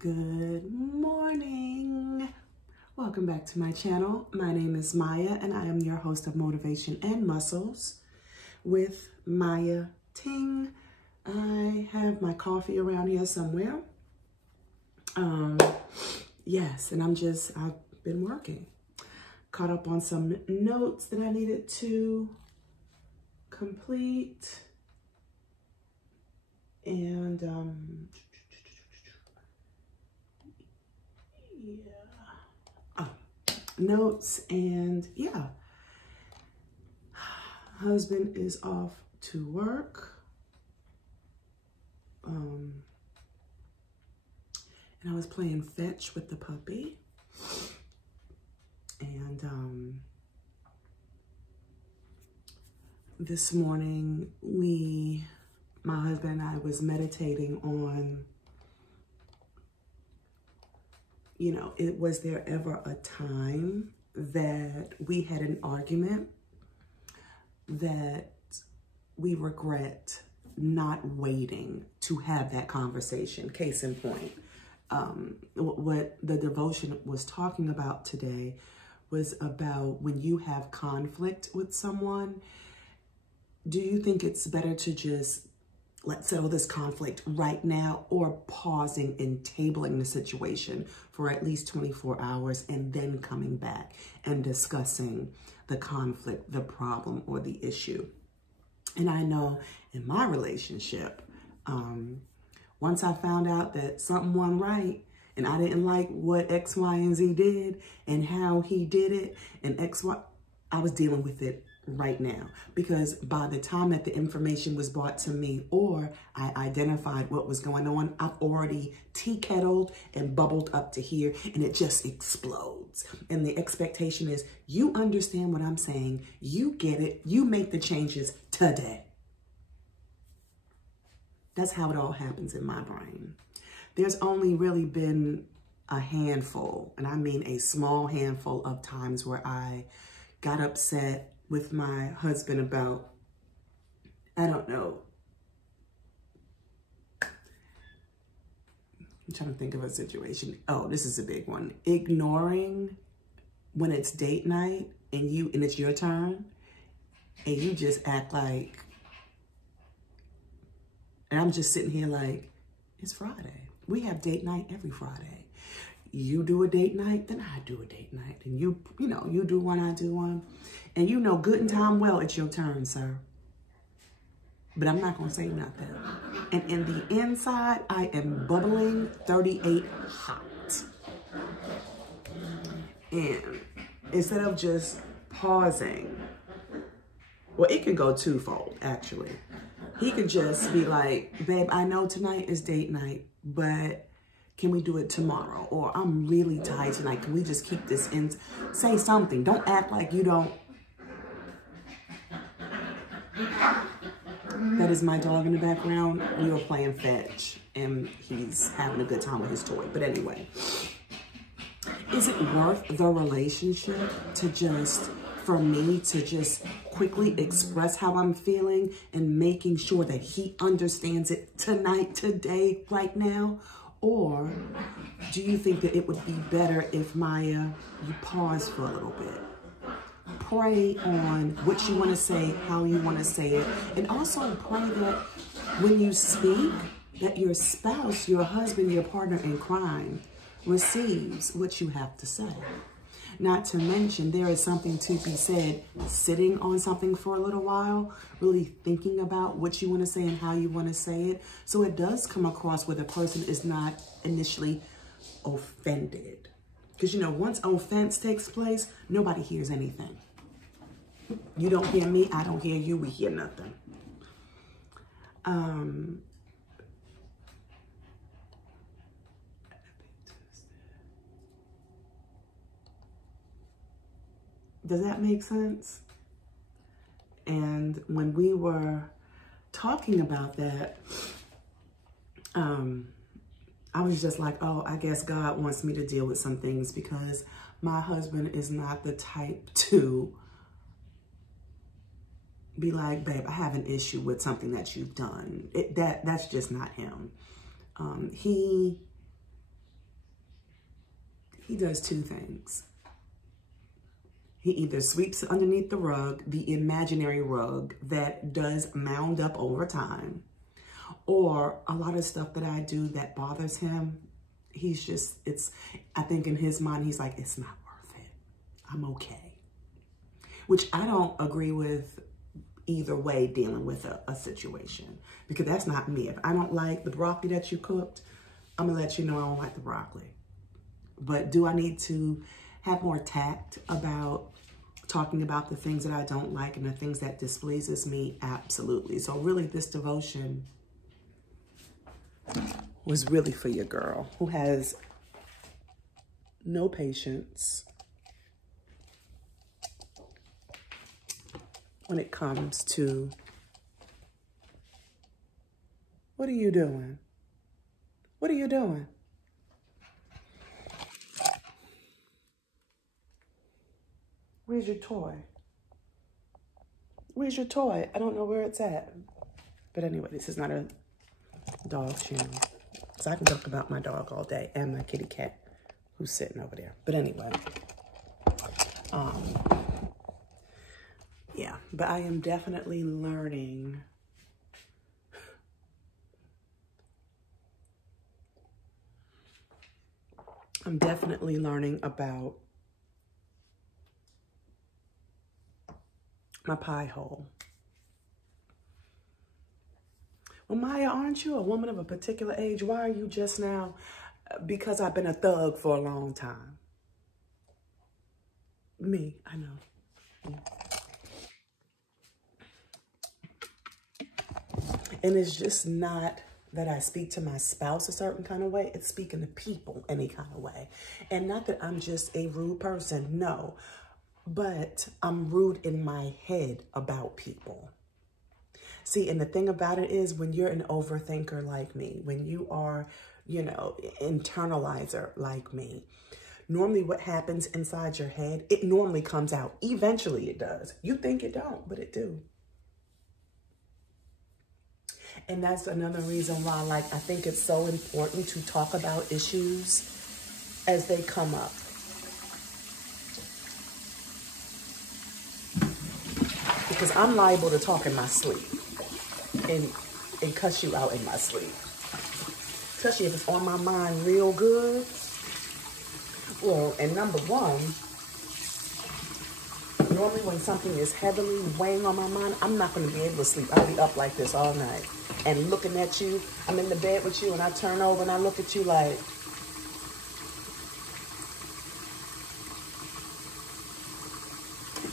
Good morning. Welcome back to my channel. My name is Maya and I am your host of Motivation and Muscles with Mayya Ting. I have my coffee around here somewhere. Yes, and I've been working. Caught up on some notes that I needed to complete. And notes, and yeah, husband is off to work, and I was playing fetch with the puppy, and this morning my husband and I was meditating on, was there ever a time that we had an argument that we regret not waiting to have that conversation? Case in point, what the devotion was talking about today was about when you have conflict with someone, do you think it's better to just let's settle this conflict right now, or pausing and tabling the situation for at least 24 hours and then coming back and discussing the conflict, the problem, or the issue? And I know in my relationship, once I found out that something wasn't right and I didn't like what X, Y, and Z did and how he did it and X, Y, I was dealing with it right now, because by the time that the information was brought to me or I identified what was going on, I've already tea kettled and bubbled up to here, and it just explodes. And the expectation is, you understand what I'm saying, you get it, you make the changes today. That's how it all happens in my brain. There's only really been a handful, and I mean a small handful of times where I got upset with my husband about, I don't know, I'm trying to think of a situation. Oh, this is a big one. Ignoring when it's date night and it's your turn and you just act like, and I'm just sitting here like, it's Friday. We have date night every Friday. You do a date night, then I do a date night. And you do one, I do one. And good and time well, it's your turn, sir. But I'm not gonna say nothing. And in the inside, I am bubbling 38 hot. And instead of just pausing, well, it could go twofold, actually. He could just be like, babe, I know tonight is date night, but can we do it tomorrow? Or I'm really tired tonight. Can we just keep this in? Say something. Don't act like you don't. That is my dog in the background. We were playing fetch and he's having a good time with his toy. But anyway, is it worth the relationship for me to just quickly express how I'm feeling and making sure that he understands it tonight, today, right now? Or do you think that it would be better if, Maya, you pause for a little bit? Pray on what you want to say, how you want to say it. And also pray that when you speak, that your spouse, your husband, your partner in crime receives what you have to say. Not to mention, there is something to be said sitting on something for a little while, really thinking about what you want to say and how you want to say it. So it does come across where the person is not initially offended. Because, once offense takes place, nobody hears anything. You don't hear me, I don't hear you, we hear nothing. Does that make sense? And when we were talking about that, I was just like, oh, I guess God wants me to deal with some things, because my husband is not the type to be like, babe, I have an issue with something that you've done. That's just not him. He he does two things. He either sweeps underneath the rug, the imaginary rug that does mound up over time, or a lot of stuff that I do that bothers him. He's just, I think in his mind, he's like, it's not worth it. I'm okay. Which I don't agree with either way dealing with a situation, because that's not me. If I don't like the broccoli that you cooked, I'm gonna let you know I don't like the broccoli. But do I need to have more tact about talking about the things that I don't like and the things that displeases me? Absolutely. So really this devotion was really for your girl who has no patience when it comes to, what are you doing? What are you doing? Where's your toy? Where's your toy? I don't know where it's at. But anyway, this is not a dog channel. So I can talk about my dog all day and my kitty cat who's sitting over there. But anyway, yeah, but I am definitely learning about my pie hole. Well, Mayya, aren't you a woman of a particular age? Why are you just now? Because I've been a thug for a long time. Me, I know. Yeah. And it's just not that I speak to my spouse a certain kind of way. It's speaking to people any kind of way. And not that I'm just a rude person, no. But I'm rude in my head about people. See, and the thing about it is when you're an overthinker like me, when you are, you know, internalizer like me, normally what happens inside your head, it normally comes out. Eventually it does. You think it don't, but it do. And that's another reason why, like, I think it's so important to talk about issues as they come up. Because I'm liable to talk in my sleep and cuss you out in my sleep. Especially if it's on my mind real good. Well, and number one, normally when something is heavily weighing on my mind, I'm not going to be able to sleep. I'll be up like this all night. And looking at you, I'm in the bed with you and I turn over and I look at you like,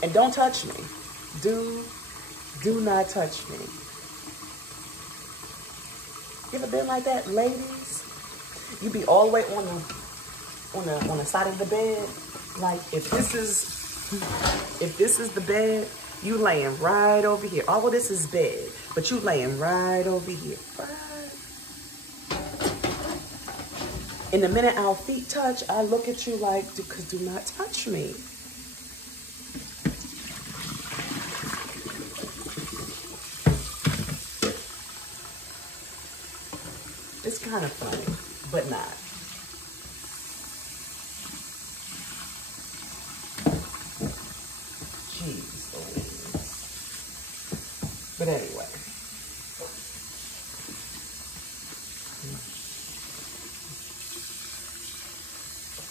and don't touch me. Do not touch me. You ever been like that, ladies? You be all the way on the side of the bed. Like if this is the bed, you laying right over here. All of this is bed, but you laying right over here. Right. And the minute our feet touch, I look at you like, do not touch me. It's kind of funny, but not. Jeez Louise. But anyway.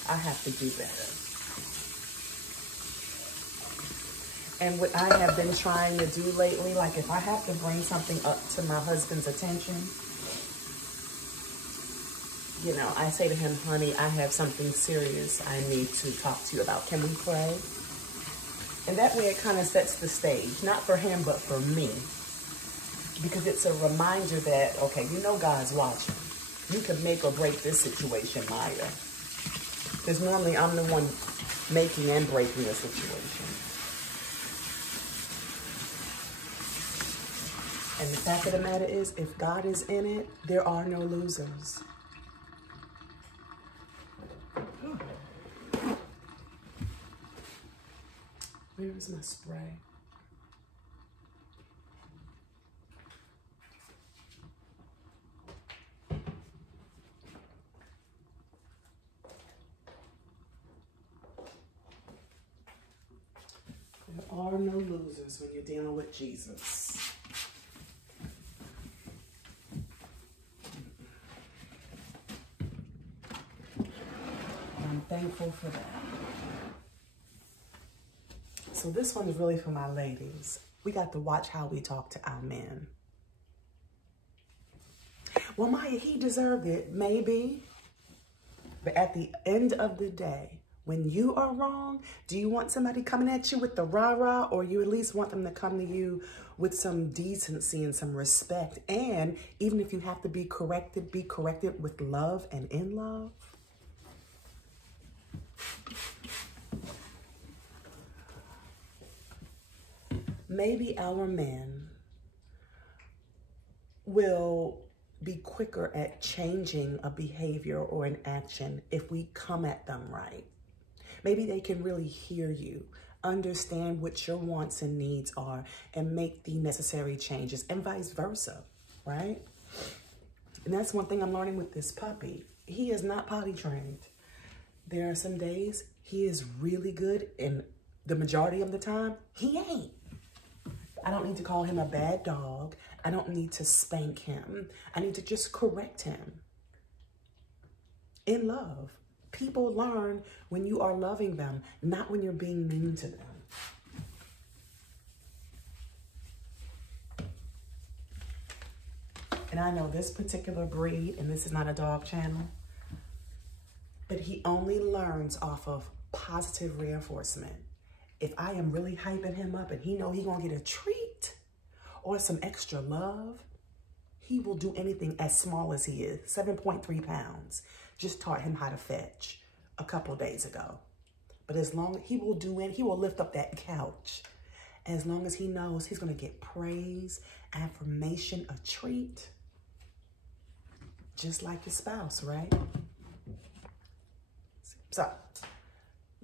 I have to do better. And what I have been trying to do lately, like if I have to bring something up to my husband's attention, you know, I say to him, honey, I have something serious I need to talk to you about. Can we pray? And that way it kind of sets the stage, not for him, but for me. Because it's a reminder that, okay, you know God's watching. You can make or break this situation, Mayya. Because normally I'm the one making and breaking the situation. And the fact of the matter is, if God is in it, there are no losers. Where is my spray? are no losers when you're dealing with Jesus. I'm thankful for that. So this one is really for my ladies. We got to watch how we talk to our men. Well, Mayya, he deserved it. Maybe. But at the end of the day, when you are wrong, do you want somebody coming at you with the rah-rah, or you at least want them to come to you with some decency and some respect? And even if you have to be corrected with love and in love. Maybe our men will be quicker at changing a behavior or an action if we come at them right. Maybe they can really hear you, understand what your wants and needs are, and make the necessary changes, and vice versa, right? And that's one thing I'm learning with this puppy. He is not potty trained. There are some days he is really good, and the majority of the time, he ain't. I don't need to call him a bad dog. I don't need to spank him. I need to just correct him in love. People learn when you are loving them, not when you're being mean to them. And I know this particular breed, and this is not a dog channel, but he only learns off of positive reinforcement. If I am really hyping him up and he know he gonna get a treat or some extra love, he will do anything as small as he is. 7.3 pounds. Just taught him how to fetch a couple days ago. But as long as he will do it, he will lift up that couch. As long as he knows he's gonna get praise, affirmation, a treat. Just like your spouse, right? So,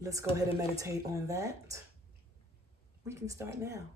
let's go ahead and meditate on that. We can start now.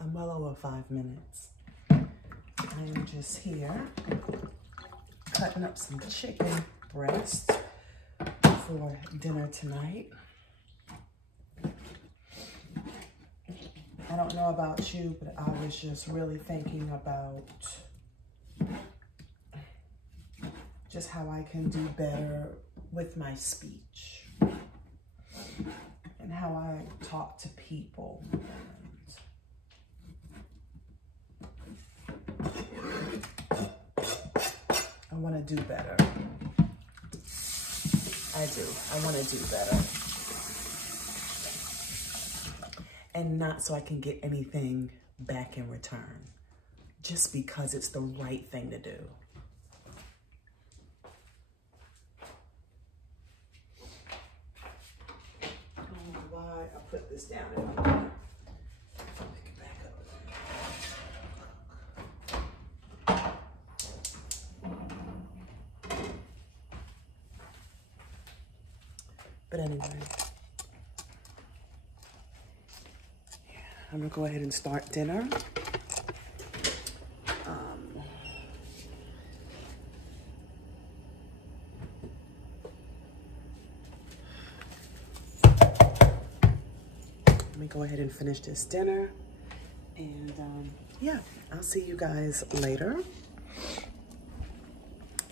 I'm well over 5 minutes. I am just here cutting up some chicken breast for dinner tonight. I don't know about you, but I was just really thinking about just how I can do better with my speech and how I talk to people. I want to do better. I do. I want to do better. And not so I can get anything back in return, just because it's the right thing to do. I don't know why I put this down in my car. Pick it back up. But anyway, I'm gonna go ahead and start dinner. Let me go ahead and finish this dinner. And yeah, I'll see you guys later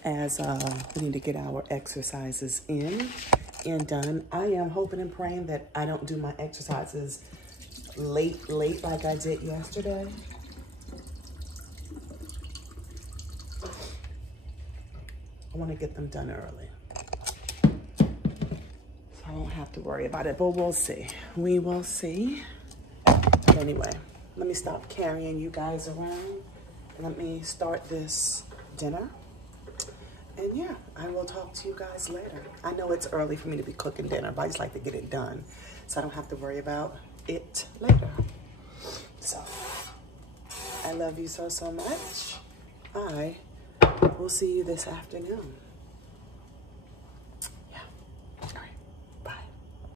as we need to get our exercises in and done. I am hoping and praying that I don't do my exercises late like I did yesterday. I want to get them done early, so I won't have to worry about it, but we'll see. We will see. But anyway, let me stop carrying you guys around and let me start this dinner. And yeah, I will talk to you guys later. I know it's early for me to be cooking dinner, but I just like to get it done so I don't have to worry about it later. So, I love you so much. I will see you this afternoon.